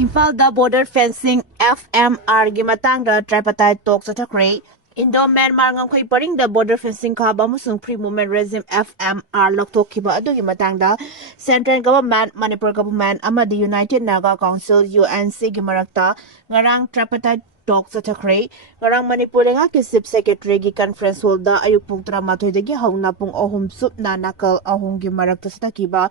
Imphal da border fencing FMR gi matangda tripartite talk Hairakhre Indo Myanmar ngam paring da border fencing ka ba musung free movement regime FMR loktok ki ba adu gi matangda central government Manipur government amadi United Naga Council UNC gi marakta ngarang tripartite talk Hairakhre ngarang Manipur nga ki sip secretary gi conference hall da ayuk pung 13 dagi hauna pung ohum sup na nakal ahung gi marakta sakiba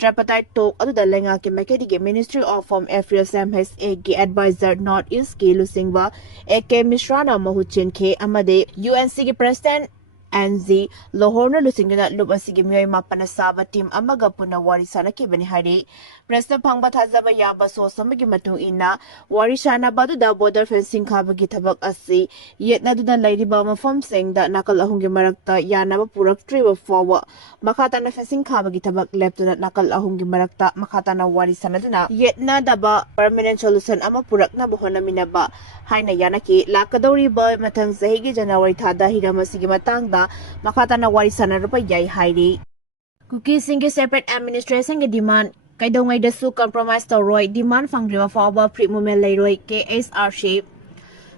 tripartite talk aduda lenga ki makedi gi Ministry of Home Affairs MHA gi advisor North East ki lusingba AK Mishrana mahuchin ke amade UNC gi president NZ Lohorna lusingna lubasi gi myoy mapana saba team amaga puna wari sana ki bani hari president phangba thazaba yaba so samagi matung ina wari sana badu da border fencing khaba gi thabak asi yetna du da lairiba mafam seng da nakal ahung gi marakta yana ba purak triba forwa makata na fencing khaba gi thabak left na nakal ahung gi marakta makata na wari sana duna yetna da ba permanent solution ama purak na bohona minaba haina yana ki lakadori ba mathang sahi gi January thada hiramasi gi matangda makata na wari sana rupa yai hairi Kuki singi separate administration gi demand kaidongai dasu compromise Yaroi demand fangriwa fawba free movement Yaroi KSR shape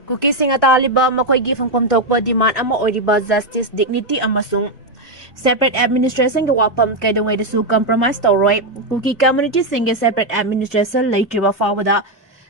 Kuki singa taliba makoi gi fangpam tokpa demand ama oiriba justice dignity amasung separate administration gi wapam kaidongai dasu compromise Yaroi Kuki community singi separate administration laitriwa fawda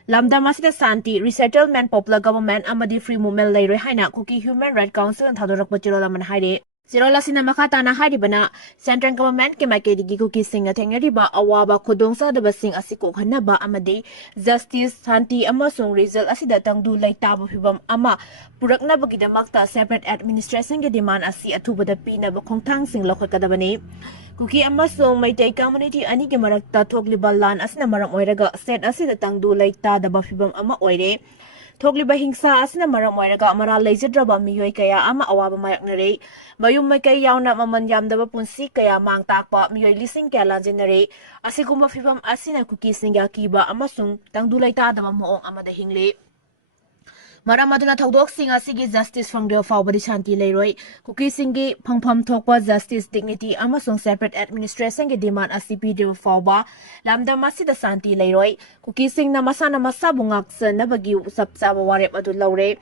Lamda masida santi resettlement popular government amadi free movement Yaroi haina Kuki human right council and thadorak pachiro laman haire Sirola sina makata na haribana central government ke makedi gi Kuki singa thengariba awaba khudongsa da basing asiko khanaba amadi justice santi amasung result asida tangdu laitaba hibam ama purakna bagida makta separate administration ge demand asi athubada pina ba khongthang sing lokhakadabani Kuki amasung Meitei community ani ge marakta thogliba lan asina maram oiraga state asida tangdu laita da bafibam ama oire Thogliba hingsa asina maram oiraga amara leijadraba miyoi kaya ama awaba mayaknare mayum mai kay yauna maman yamdaba punsi kaya mang takpa miyoi lising kaya lanjinare asigumba fibam asina Kuki singa kiba amasung tangdulay tadama moong amada hingle Maramaduna thaudok singa sigi justice from the Fawbadi Shanti Yaroi Kuki singi phangpham thokpa justice dignity amasung separate administration ge demand asipi de Fawba lamda masida Shanti Yaroi Kuki singna masana masabungak na bagi sapsaba warep adu laure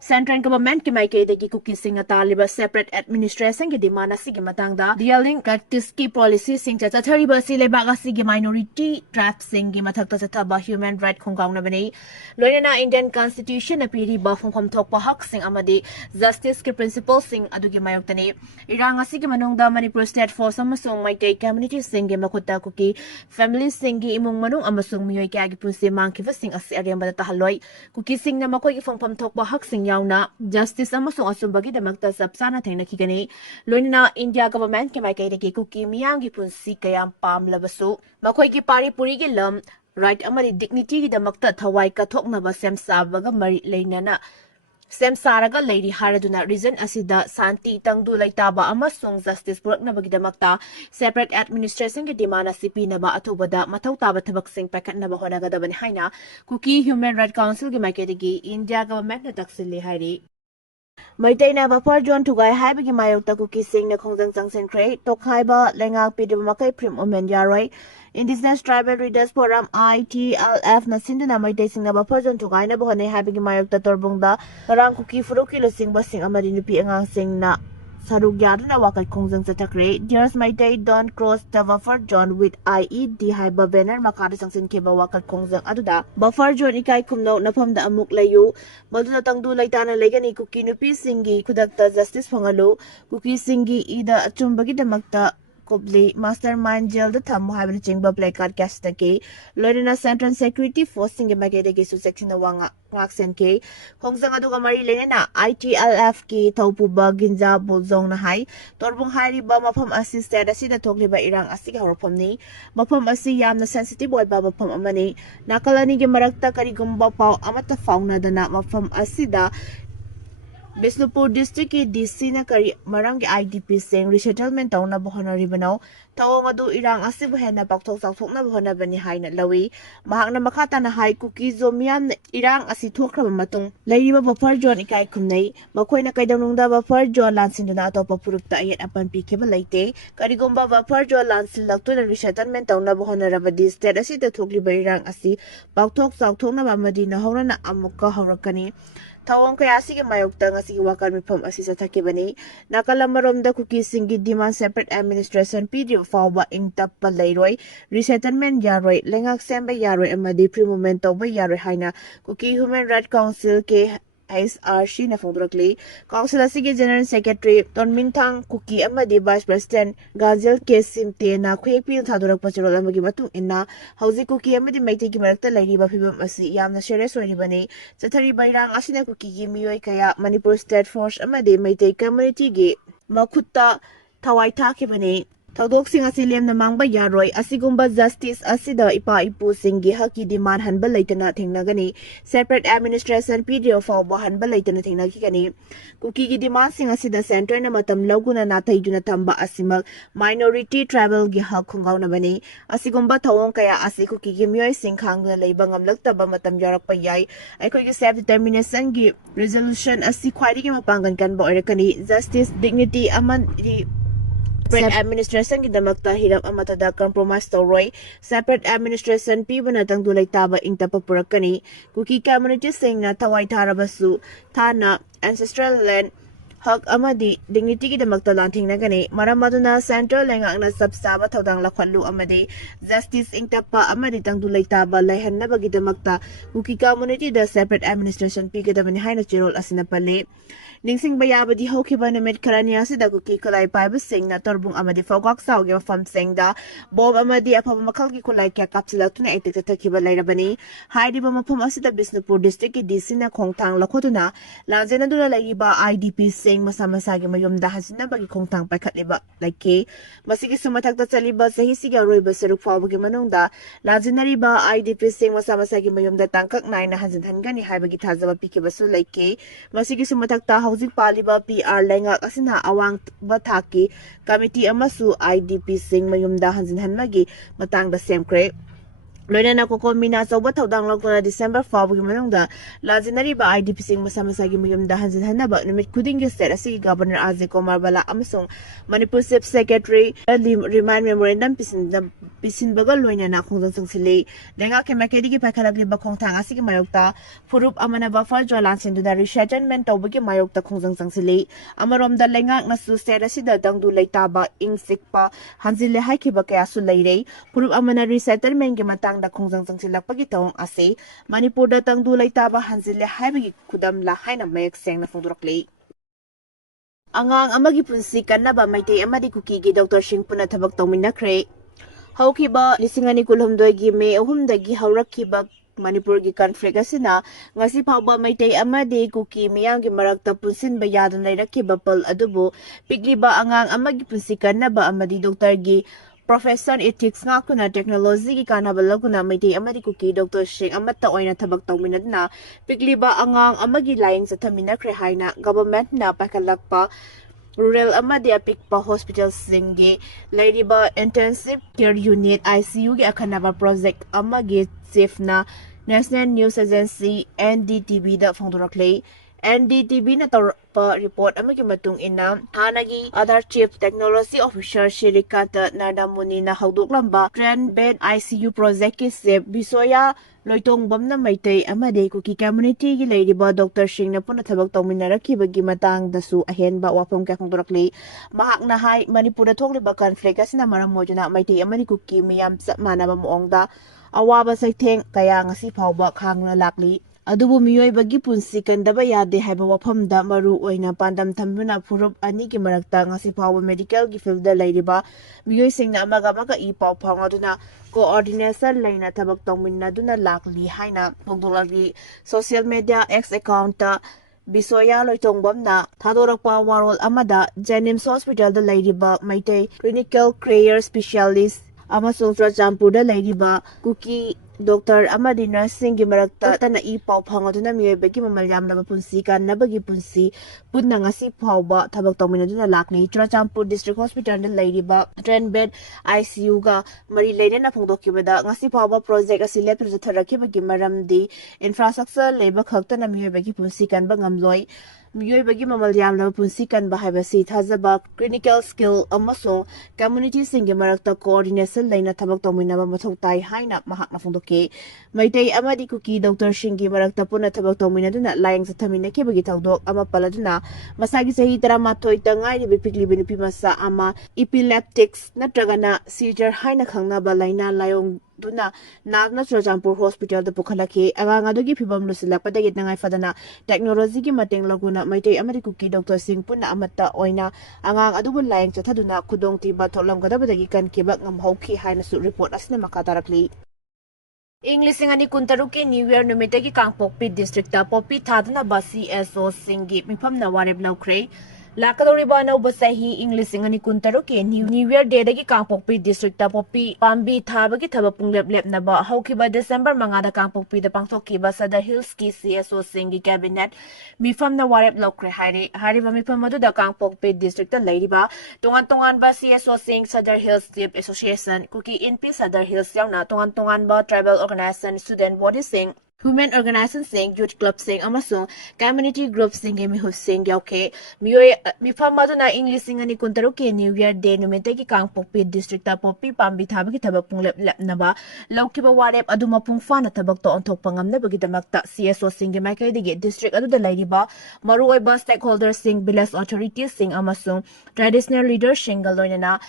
Central government ki maike de ki Kuki singa taliba separate administration ge demand asigi matangda dealing practice ki policy sing cha chathari ba si lebak asigi minority trap sing gi mathakta chathaba human right khongkang na bani loina Indian constitution apiri ba phongkhom thokpa hak sing amadi justice ki principle sing adugi mayoktani irang asigi manungda Manipur state force amasung Meitei community sing ge makutta Kuki family sing gi imung manung amasung miyoi kya gi punsi mangkifa sing asi ariamba ta haloi Kuki sing na makoi gi phongphom thokpa hak sing yauna justice amasung asumbagi damakta sapsana thengna khigani loina India government ke maike de ki Kuki miyang gi punsi kayam pam labasu makoi gi pari puri gi lam right amari dignity gi damakta thawai ka thokna ba sem sabaga mari leinana sem saraga leiri haraduna reason asida santi tangdu laitaba amasung justice purakna bagi damakta separate administration ge demand asipi na ba athubada mathau taba thabak sing pakatna ba honaga dabani haina Kuki human right council ge maike gi India government na taksili hairi Meitei na bafar John Tugai haibagi mayokta Kuki sing na Khongjang changsenkre tokhaiba lengak pidib makai prim omen Yaroi Indigenous Tribal Readers Forum ITLF na sinduna Meitei sing na bafar John Tugai na bohone haibagi mayokta torbungda karang Kuki furuki losing basing amari nupi angang sing na sarug yaduna wakat Khongjang Hairakhre Dears Meitei don't cross the buffer zone with IED haiba banner makada sangsin keba wakat Khongjang aduda buffer zone ikai kumno nafamda amuk layu maduna tangdu laitana legani Kuki nupi singi kudakta justice fangalu Kuki singi ida achumbagi damakta Kubli mastermind jail the tham haibri chingba placard cast ke Lorena Central Security Force singe magede ke su section wanga ngaksen ke Khongjang adu mari lenena ITLF ki thaupuba ginja bolzong na hai torbung hari ba mafam asi state asi da thokliba irang asi ka horpomni mafam asi yamna sensitive boy ba mafam amani nakalani ge marakta karigumba pau amata fauna dana mafam asi da Bisnupur district ki DC na kari marang IDP sing resettlement taw na bohona ribanaw tawong adu irang asibu hen na paktok saktok na bohona bani hai na lawi mahak na makata na hai Kuki zomiam irang asi thokra matung lairiba buffer zone ikai kumnai makoi na kaidamnung da buffer zone lansin na atopa purupta ayat apan pikeba laite karigomba buffer zone lansin lakto na resettlement taw na bohona rabadi state asi ta thokli ba irang asi paktok saktok na mamadi na hawra na amukka hawrakani Tawong kaya sige mayokta nga sige wakan mipam asi sa takibani. Nakalamarom da Kuki singi demand separate administration PDO fawa ing tappa Yaroi, resettlement Yaroi, lengak sembe Yaroi amadi pre-momento ba Yaroi haina Kuki Human Rights Council ke SRC na fongdrakli. Council asige General Secretary Ton Mintang Kuki amadi Vice President Gazel Kesimte na kuyek pil thadurak pachirol amagi matung ina hauzi Kuki amadi Meitei ki marakta lairiba phibam asi yamna serious oiribani chathari bairang asina Kuki gi miyoi kaya Manipur State Force amadi Meitei community gi makutta thawai thakibani Tawdok sing asi lem na mangba Yaroi asigumba justice asida ipa ipu singi haki demand hanba laitana thingnagani separate administration PDO fawba hanba laitana thingnagani Kuki gi demand sing asida center na matam laguna nathai juna tamba asimak minority tribal gi hak khungaw na bani asigumba thawong kaya asi Kuki gi myoy sing khangna leiba ngamlaktaba matam yarakpa yai aikoi gi self determination gi resolution asi khwairi gi mapangan kan ba oirakani justice dignity amandi Separate administration ki damakta hirap amatada compromise tawroi separate administration pibana tangdulay taba ing tapapurakani Kuki community sing na tawai tarabasu thana ancestral land hak amadi dignity ki damakta lanthing na gani maramaduna central lengak na sabsaba thawdang lakhwatlu amadi justice ing tapa amadi tangdulay taba laihan na bagi damakta Kuki community da separate administration pi kadabani haina chirol asina pali Ningsing bayabadi Houkhre namit karaniya si da Kuki kulay paiba sing na torbung amadi fogak saw gi fam sing da bob amadi apapa makal gi kulay kya kapsila tuna itik takiba lairabani haidi ba mapam asida Bisnupur district ki DC na Khongjang lakhotuna lanjena dula laiba IDP sing masama-sagi mayum da hasina bagi Khongjang paikhatliba like masigi sumatak ta chaliba sahi siga roiba seruk faw gi manung da lanjena riba IDP sing masama-sagi mayum da tangkak nai na hanjin hangani haibagi thajaba pikiba su like masigi sumatak ta hauzik paliba PR lengak asina awang bathaki committee amasu IDP sing mayumda hanjin hanmagi matang da semkre Loina na koko mina soba thawdang lokna December 4 gi manungda lajinari ba IDP sing masama-sagi mayumda hanjin hanaba numit kuding gi state asi governor Aze Komar Bala amasung Manipur Chief Secretary remind memorandum pisin bagal loina na khongjang sangsili lenga kemakedi gi pakhalagli ba khongthang asi gi mayokta furup amana ba far jolan sinduna resettlement tawbagi mayokta khongjang sangsili amarom da lenga na su state asi da dangdu leitaba ing sikpa hanjile haiki ba kaya su leirei furup amana resettlement gi matang da Khongjang sangsilakpagi tawong ase Manipur da tangdu laitaba hanjile haibagi kudam la haina mayak seng na fongdurakli Angang amagi punsi kanaba Meitei amadi Kuki gi Dr. Singh puna thabak tawminakhre haukiba lisingani kulhumdoi gi me ahumdagi haurakhiba Manipur gi conflict asina ngasi phawba Meitei amadi Kuki miyang gi marakta punsin ba yadun lairakhiba pal adubu pigliba Angang amagi punsi kanaba amadi Dr. gi Professor Ethics nga kuna technology ki kanabala kuna Meitei amadi Kuki Dr. Singh amata oina thabak tawminadna pigliba Angang amagi laying sa thaminakhre haina government na pakalakpa rural amadi apikpa hospital singi lairiba intensive care unit ICU gi akanaba project amagi chief na National News Agency NDTV da fongdurakle NDTV na pa report amagi matung ina hanagi other chief technology officer Shirikata Nardamuni na hawduklamba trend bed ICU project ki sep bisoya loitong bam na Meitei amadi Kuki community gi lairiba Dr. Singh na puna thabak tawminarakibagi matang dasu ahenba wapam ka khongdurakli mahak na hai Manipur da thokliba conflict asina maram mojuna Meitei amadi Kuki miyam sa manaba moongda awaba saitheng kaya ngasi phawba khangna lakli adubu miyoybagi punsi kandaba yade haiba wafamda maru oina pandam thambuna furup ani gi marakta ngasi phawba medical gi field da lairiba miyoysingna amaga i paw phangaduna coordination laina thabak tawminna duna lakli haina pongdolagi social media X account ta Bisoya loitongbamna thadorakpa warol amada Jenims Hospital da lairiba Meitei clinical care specialist Amasung Champur da lairiba Kuki Doctor amadi nursing gi marakta tana I pau phangaduna miyoibagi mamal yamlaba punsi kannabagi punsi punna ngasi phawba thabak tawminaduna lakni Churachampur District Hospital da lairiba 10 bed ICU ga mari leirena phongdokibada ngasi phawba project asi lepra tharakibagi maramdi infrastructure leba khaktana miyoibagi punsi kanba ngamloi miyoibagi mamal yamlaba punsi kanba haibasi thajaba clinical skill amasung community singi marakta coordination leina thabak tawminaba mathau tai haina mahakna phongdoke Meitei amadi Kuki Doctor Shingi marakta puna thabak tawminaduna layang sathamina kebagi thawdok ama paladuna masagi sahi 13 ta ngai ri pikli benupi masa ama epileptics natragana seizure haina khangnaba laina layong duna nagna Churachampur Hospital da pukhalaki angang adugi phibam lusilakpadagi nangai fadana technology gi mateng laguna Meitei amadi Kuki Doctor Singh punna amata oina angang adubu layang chathaduna khudong tiba tholam gadabadagi kan kebak ngam hauki haina su report asne makatarakli English ngani kuntaruki New Year numitagi Kangpokpi district ta Popi thadna basi SO singi mifam na wareb laukre Lakadoriba na ubasahi English ngani kuntaruki New Year day dagi Kangpokpi district ta Popi pambi thabagi thabapung lep na ba haukiba December mangada Kangpokpi da pangthoki ba Sada Hills ki CSO singi cabinet mifam na wareb laukre hariba mifam adu da Kangpokpi district ta lairiba tongan ba CSO sing Sadar Hills Tip Association Kuki NP Sadar Hills yauna tongan ba tribal organization student body sing Women organization sing youth club sing amasung community group sing mi hu sing yauke mifam maduna English sing ani kuntaruki New Year day numite ki Kangpokpi district ta Popi pambi thabagi thabak punglep naba laukiba warep adu mapung fana thabak to onthok pangamna bagi damakta CSO sing gi maikai digi district adu da lairiba maroi ba stakeholders sing village authorities sing amasung traditional leaders sing galoina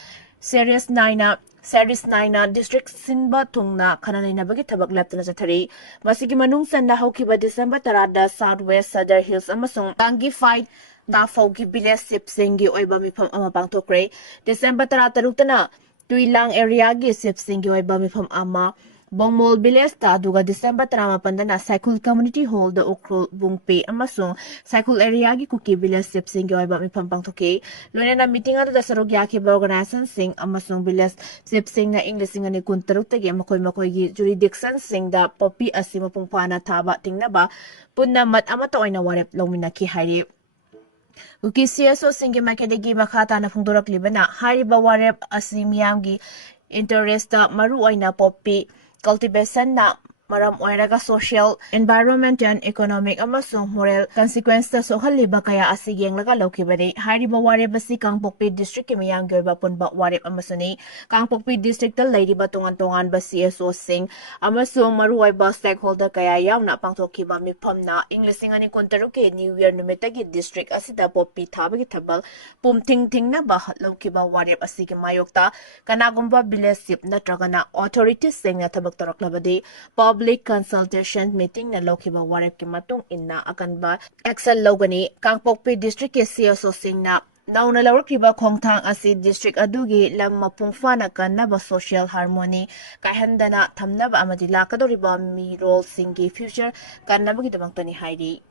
Series 9 district sinba tungna khananaina bagi thabak laptana chathari masigi manung sanna haukiba December 10 Southwest Sadar Hills amasung Tangi fight da faugi village sip singi oiba mifam ama pangthokre December 13 tana Tuilang area gi sip singi oiba mifam ama Bongmol village ta duga December 18 na cycle community hall da Houkhre bungpe amasung cycle area gi Kuki village sip singi oiba mifam pangthoke loina meeting adu da sarog yake organization sing amasung village sip sing na English sing ani kuntaruk tagi makoi gi jurisdiction sing da Popi asima pungpana thaba tingna ba punna mat amata oina warep lomina ki hairi Kuki CSO singi makadegi makata na phungdorak libana hariba warep asimiyamgi interest da maru oina Popi cultivation na maram oiraga social environment and economic amasung moral consequence ta sohaliba kaya asigeng laga lokibari hariba warep basi Kangpokpi district ki miyang gyoba punba warep amasuni Kangpokpi district ta lairiba tongan ba CSO sing amasung maruai ba stakeholder kaya yawna pangthokiba mifamna English ngani kontaruke New Year numitagi district asida Popi thabagi thabal pumthing na ba lokiba warep asigi mayokta kanagumba village sip natragana authorities sing na thabak taraklabadi public consultation meeting na lokiba warep ki matung inna akanba action logani Kangpokpi district ke CSO sing na nauna lawrakriba Khongjang asi district adugi lang mapungfana kanaba social harmony kahandana thamnaba amadi lakadoriba mi role singi future kanaba gidamang tani hairi